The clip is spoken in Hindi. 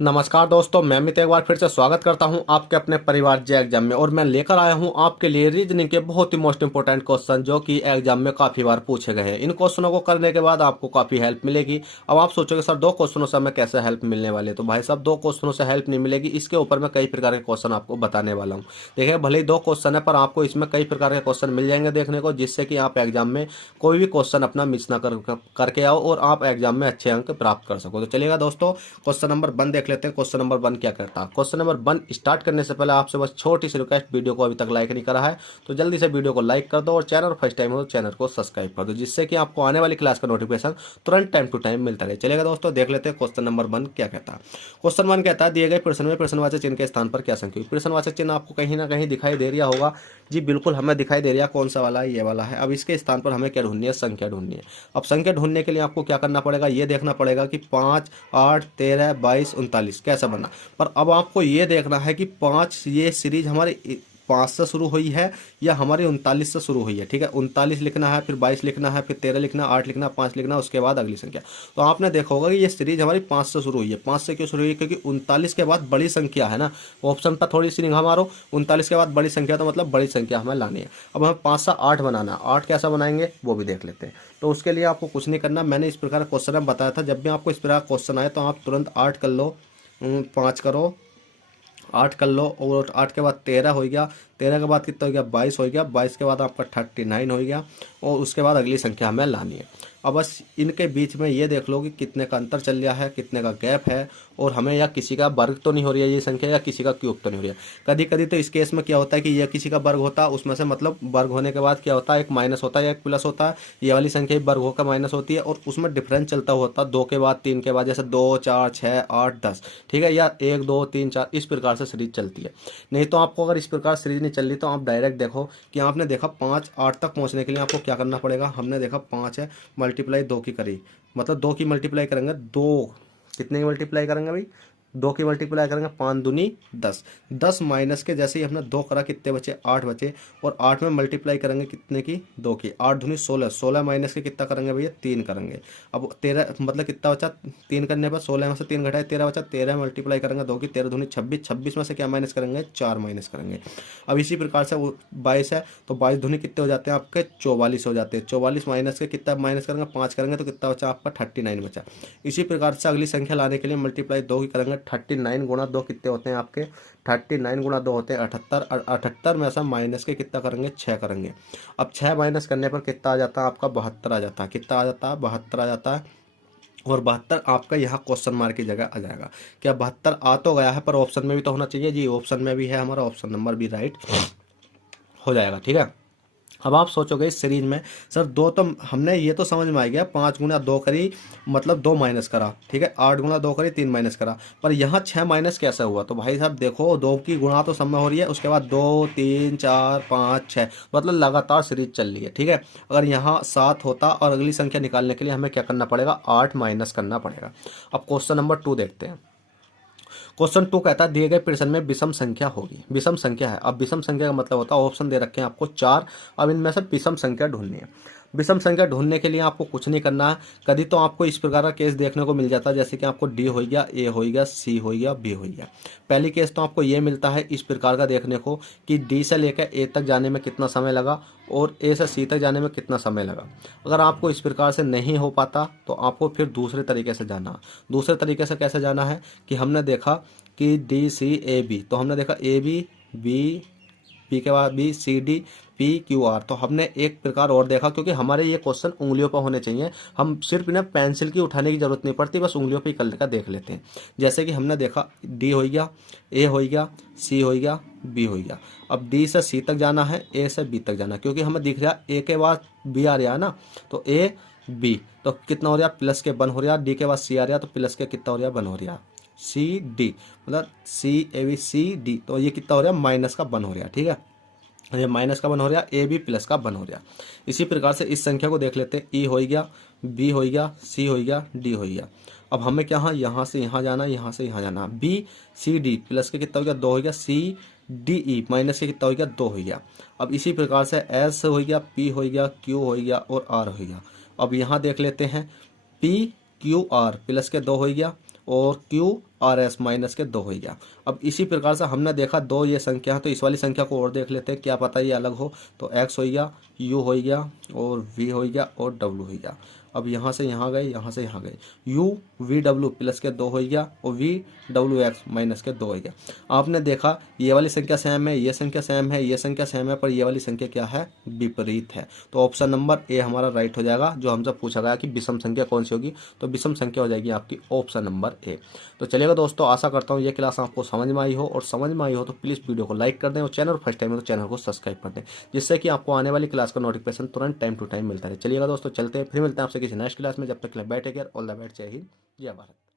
नमस्कार दोस्तों, मैं अमित एक बार फिर से स्वागत करता हूं आपके अपने परिवार जे एग्जाम में। और मैं लेकर आया हूं आपके लिए रीजनिंग के बहुत ही मोस्ट इंपोर्टेंट क्वेश्चन जो कि एग्जाम में काफी बार पूछे गए हैं। इन क्वेश्चनों को करने के बाद आपको काफी हेल्प मिलेगी। अब आप सोचोगे सर दो क्वेश्चनों से हमें कैसे हेल्प मिलने वाली है, तो भाई साहब दो क्वेश्चनों से हेल्प नहीं मिलेगी। इसके ऊपर मैं कई प्रकार के क्वेश्चन आपको बताने वाला हूँ। देखिए, भले ही दो क्वेश्चन है पर आपको इसमें कई प्रकार के क्वेश्चन मिल जाएंगे देखने को, जिससे कि आप एग्जाम में कोई भी क्वेश्चन अपना मिस ना करके आओ और आप एग्जाम में अच्छे अंक प्राप्त कर सको। तो चलिएगा दोस्तों, क्वेश्चन नंबर 1 देख लेते हैं। क्वेश्चन नंबर 1 क्या करता है। क्वेश्चन नंबर 1 स्टार्ट करने से पहले आपसे बस छोटी सी रिक्वेस्ट, वीडियो को अभी तक लाइक नहीं करा है तो जल्दी से वीडियो को लाइक कर दो और चैनल फर्स्ट टाइम हो तो चैनल को सब्सक्राइब कर दो, जिससे कि आपको आने वाली क्लास का नोटिफिकेशन तुरंत टाइम टू टाइम मिलता रहे। चलेगा दोस्तों, देख लेते हैं क्वेश्चन नंबर 1 क्या कहता है। क्वेश्चन 1 कहता है, दिए गए प्रश्न में प्रश्नवाचक चिन्ह के स्थान पर क्या संख्या हुई। प्रश्नवाचक चिन्ह आपको कहीं ना कहीं दिखाई दे रहा होगा। जी बिल्कुल, हमें दिखाई दे रहा है। कौन सा वाला है? ये वाला है। अब इसके स्थान पर हमें क्या ढूंढनी है? संख्या ढूंढनी है। अब संख्या ढूंढने के लिए आपको क्या करना पड़ेगा? ये देखना पड़ेगा कि 5, 8, 13, 22, 39 कैसा बना। पर अब आपको ये देखना है कि 5 ये सीरीज हमारी 5 से शुरू हुई है या हमारी 39 से शुरू हुई है। ठीक है, 39 लिखना है, फिर 22 लिखना है, फिर 13 लिखना, 8 लिखना, 5 लिखना, उसके बाद अगली संख्या। तो आपने देखा होगा कि ये सीरीज हमारी 5 से शुरू हुई है। 5 से क्यों शुरू हुई है? क्योंकि 39 के बाद बड़ी संख्या है ना। ऑप्शन पर थोड़ी सी निगाह मारो, 39 के बाद बड़ी संख्या, तो मतलब बड़ी संख्या हमें लानी है। अब हमें 5 से 8 बनाना है। 8 कैसा बनाएंगे वो भी देख लेते हैं। तो उसके लिए आपको कुछ नहीं करना, मैंने इस प्रकार क्वेश्चन में बताया था। जब भी आपको इस प्रकार क्वेश्चन आए तो आप तुरंत 8 कर लो, 5 करो, 8 कर लो, और 8 के बाद 13 हो गया, 13 के बाद कितना हो गया? 22 हो गया, 22 के बाद आपका 39 हो गया, और उसके बाद अगली संख्या हमें लानी है। अब बस इनके बीच में ये देख लो कि कितने का अंतर चल रहा है, कितने का गैप है, और हमें या किसी का वर्ग तो नहीं हो रही है ये संख्या, या किसी का क्यूब तो नहीं हो रही है। कभी कभी तो इस केस में क्या होता है कि यह किसी का वर्ग होता है, उसमें से मतलब वर्ग होने के बाद क्या होता है? एक माइनस होता है, एक प्लस होता है। ये वाली संख्या वर्ग होकर माइनस होती है, और उसमें डिफरेंस चलता होता है 2 के बाद 3 के बाद, जैसे 2, 4, 6, 8, 10। ठीक है, या 1, 2, 3, 4 इस प्रकार से सीरीज चलती है। नहीं तो आपको अगर इस प्रकार सीरीज नहीं चल रही तो आप डायरेक्ट देखो कि आपने देखा 5, 8 तक पहुंचने के लिए आपको क्या करना पड़ेगा। हमने देखा 5 है, मल्टीप्लाई 2 की करी, मतलब 2 की मल्टीप्लाई करेंगे। 2 कितने की मल्टीप्लाई करेंगे भाई? 2 की मल्टीप्लाई करेंगे, 5 दूनी 10। 10 माइनस के जैसे ही हमने 2 करा, कितने बचे? 8 बचे। और 8 में मल्टीप्लाई करेंगे कितने की? 2 की। 8 दूनी 16, 16 माइनस के कितना करेंगे भैया? 3 करेंगे। अब 13 मतलब कितना बचा? 3 करने पर 16 में से 3 घटाए 13 बचा। 13 मल्टीप्लाई करेंगे 2 की, 13 दूनी 26, 26 में से क्या माइनस करेंगे? 4 माइनस करेंगे। अब इसी प्रकार से 22 है, तो 22 दूनी कितने हो जाते हैं आपके? 44 हो जाते हैं। 44 माइनस के कितना माइनस करेंगे? 5 करेंगे, तो कितना बचा आपका? 39 बचा। इसी प्रकार से अगली संख्या लाने के लिए मल्टीप्लाई 2 की करेंगे। 39 गुणा 2 कितने होते हैं आपके? 39 गुणा 2 होते हैं 78, और 78 में से माइनस के कितना करेंगे? 6 करेंगे। अब 6 माइनस करने पर कितना आ जाता है आपका? 72 आ जाता है। कितना आ जाता है? 72 आ जाता है। और 72 आपका यहाँ क्वेश्चन मार्क की जगह आ जाएगा। क्या 72 आ तो गया है, पर ऑप्शन में भी तो होना चाहिए। जी ऑप्शन में भी है, हमारा ऑप्शन नंबर भी राइट हो जाएगा। ठीक है, अब आप सोचोगे इस सीरीज में सर दो तो हमने, ये तो समझ में आ गया, 5 गुना 2 करी मतलब 2 माइनस करा। ठीक है, 8 गुना 2 करी 3 माइनस करा, पर यहाँ 6 माइनस कैसे हुआ? तो भाई साहब देखो, 2 की गुणा तो सब में हो रही है, उसके बाद 2, 3, 4, 5, 6, मतलब लगातार सीरीज चल रही है। ठीक है, अगर यहाँ 7 होता और अगली संख्या निकालने के लिए हमें क्या करना पड़ेगा? 8 माइनस करना पड़ेगा। अब क्वेश्चन नंबर 2 देखते हैं। क्वेश्चन 2 कहता है, दिए गए प्रश्न में विषम संख्या होगी। विषम संख्या है। अब विषम संख्या का मतलब होता है, ऑप्शन दे रखे हैं आपको 4। अब इनमें से विषम संख्या ढूंढनी है। विषम संख्या ढूंढने के लिए आपको कुछ नहीं करना है। कभी तो आपको इस प्रकार का केस देखने को मिल जाता है, जैसे कि आपको डी हो गया, ए हो गया, सी हो गया, बी हो गया। पहली केस तो आपको ये मिलता है इस प्रकार का देखने को कि डी से लेकर ए तक जाने में कितना समय लगा और ए से सी तक जाने में कितना समय लगा। अगर आपको इस प्रकार से नहीं हो पाता तो आपको फिर दूसरे तरीके से जाना। दूसरे तरीके से कैसे जाना है कि हमने देखा कि डी सी ए बी, तो हमने देखा ए बी, बी, बी के बाद B, C D, P Q R. तो हमने एक प्रकार और देखा, क्योंकि हमारे ये क्वेश्चन उंगलियों पर होने चाहिए, हम सिर्फ इन्हें पेंसिल की उठाने की जरूरत नहीं पड़ती, बस उंगलियों पे ही कर का देख लेते हैं। जैसे कि हमने देखा डी हो गया, ए हो गया, सी हो गया, बी हो गया। अब डी से सी तक जाना है, ए से बी तक जाना है, क्योंकि हमें दिख रहा है ए के बाद बी आ रहा है ना, तो ए बी तो कितना हो रहा है? प्लस के 1 हो रहा है। डी के बाद सी आ रहा है, तो प्लस के कितना हो रहा है? 1 हो रहा है। सी डी मतलब सी ए बी सी डी, तो ये कितना हो रहा है? माइनस का 1 हो रहा है। ठीक है, ये माइनस का 1 हो रहा है, ए बी प्लस का 1 हो रहा है। इसी प्रकार से इस संख्या को देख लेते हैं। ई हो गया, बी हो गया, सी हो गया, डी हो गया। अब हमें क्या, यहाँ से यहाँ जाना, यहाँ से यहाँ जाना। बी सी डी प्लस के कितना हो गया? 2 हो गया। सी डी ई माइनस के कितना हो गया? 2 हो गया। अब इसी प्रकार से एस हो गया, पी हो गया, क्यू हो गया और आर हो गया। अब यहाँ देख लेते हैं, पी क्यू आर प्लस के 2 हो गया और क्यू और एस माइनस के 2 हो गया। अब इसी प्रकार से हमने देखा 2 ये संख्या है, तो इस वाली संख्या को और देख लेते हैं, क्या पता ये अलग हो। तो एक्स हो गया, यू हो गया और वी हो गया और डब्लू हो गया। अब यहाँ से यहाँ गए, यहाँ से यहाँ गए, यू वी डब्लू प्लस के 2 हो गया और वी डब्लू एक्स माइनस के 2 हो गया। आपने देखा ये वाली संख्या सेम है, ये संख्या सेम है, ये संख्या सेम है, पर ये वाली संख्या क्या है, विपरीत है। तो ऑप्शन नंबर ए हमारा राइट हो जाएगा। जो हमसे पूछा गया कि विषम संख्या कौन सी होगी, तो विषम संख्या हो जाएगी आपकी ऑप्शन नंबर ए। तो चलिएगा दोस्तों, आशा करता हूँ ये क्लास आपको समझ में आई हो, और समझ में आई हो तो प्लीज़ वीडियो को लाइक कर दें, और चैनल फर्स्ट टाइम है तो चैनल को सब्सक्राइब कर दें, जिससे कि आपको आने वाली क्लास का नोटिफिकेशन तुरंत टाइम टू टाइम मिलता है। चलिएगा दोस्तों, चलते हैं, फिर मिलते हैं आपसे किसी नेक्स्ट क्लास में। जब तक के लिए बैठे केयर, ऑल द बेस्ट, जय हिंद, जय भारत।